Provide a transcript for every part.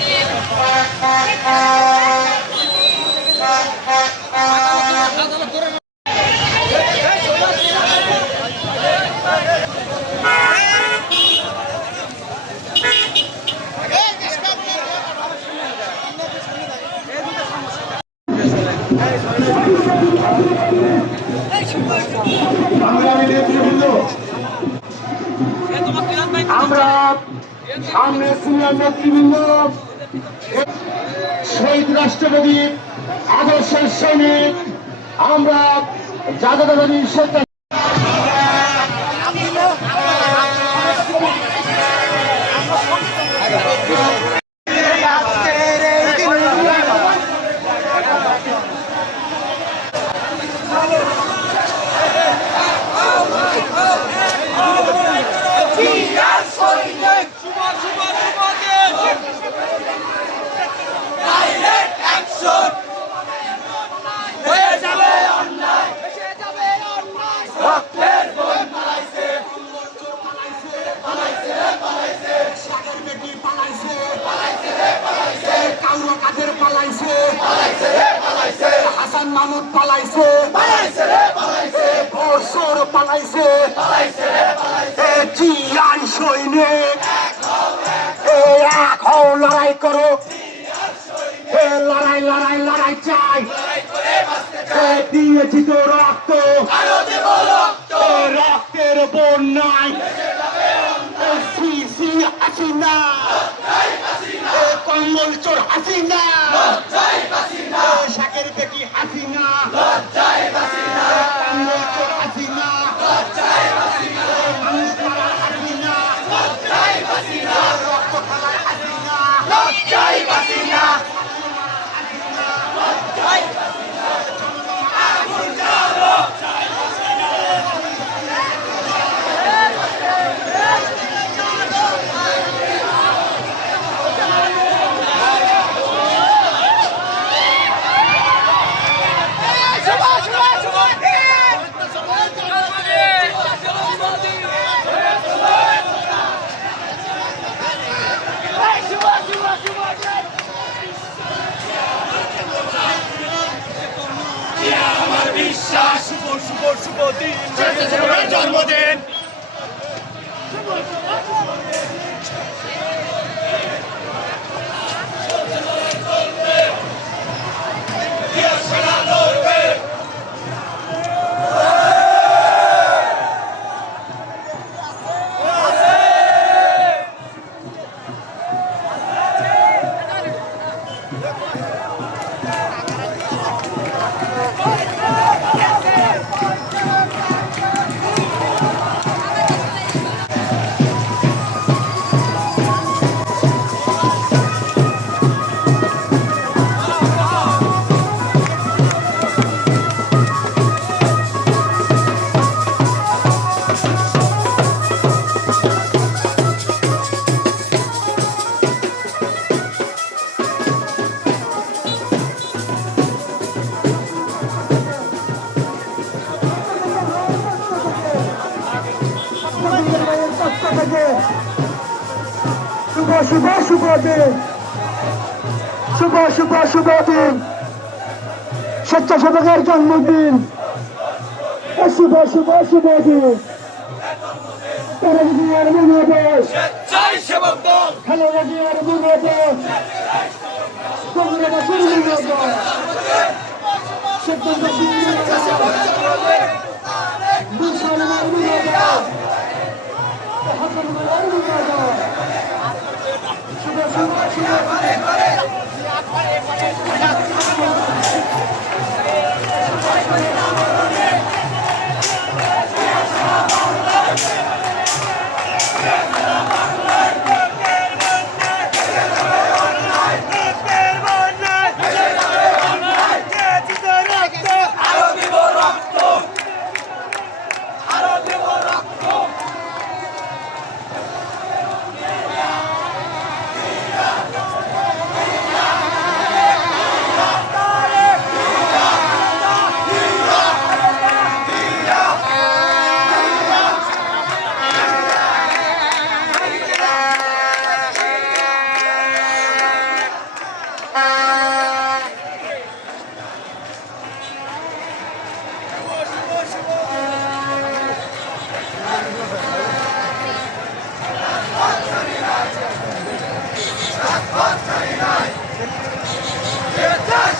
দিন সংগ্রামী নেতৃবৃন্দ আমরা সামনে সিনিয়র নেতৃবৃন্দ শহীদ রাষ্ট্রপতির আদর্শের সৈনিক আমরা জাতীয়তাবাদী শেখ পালাইছে। হাসান মাহমুদ পালাইছে। বর্ষর পালাইছে। এ জিয়ান সৈনিক। এ এক হও লড়াই করো। লড়াই লড়াই লড়াই চাই। দিয়েছি তো রক্ত। রক্তের বন্যায় হাসিনা। কম্বল চোর হাসিনা। শুভ জন্মদিন। শুভ শুভ শুভ দিন। শুভ শুভ শুভ দিন। স্বেচ্ছাসেবকের জন্মদিন। শুভ শুভ শুভ দিন। রাজনীতির শুভ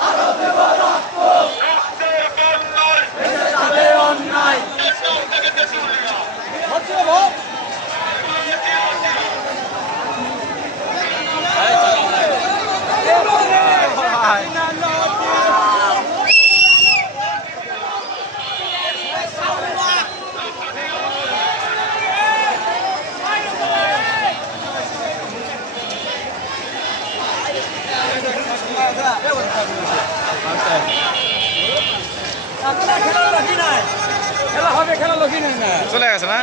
আরও দেব রাখব চলে গেছে না?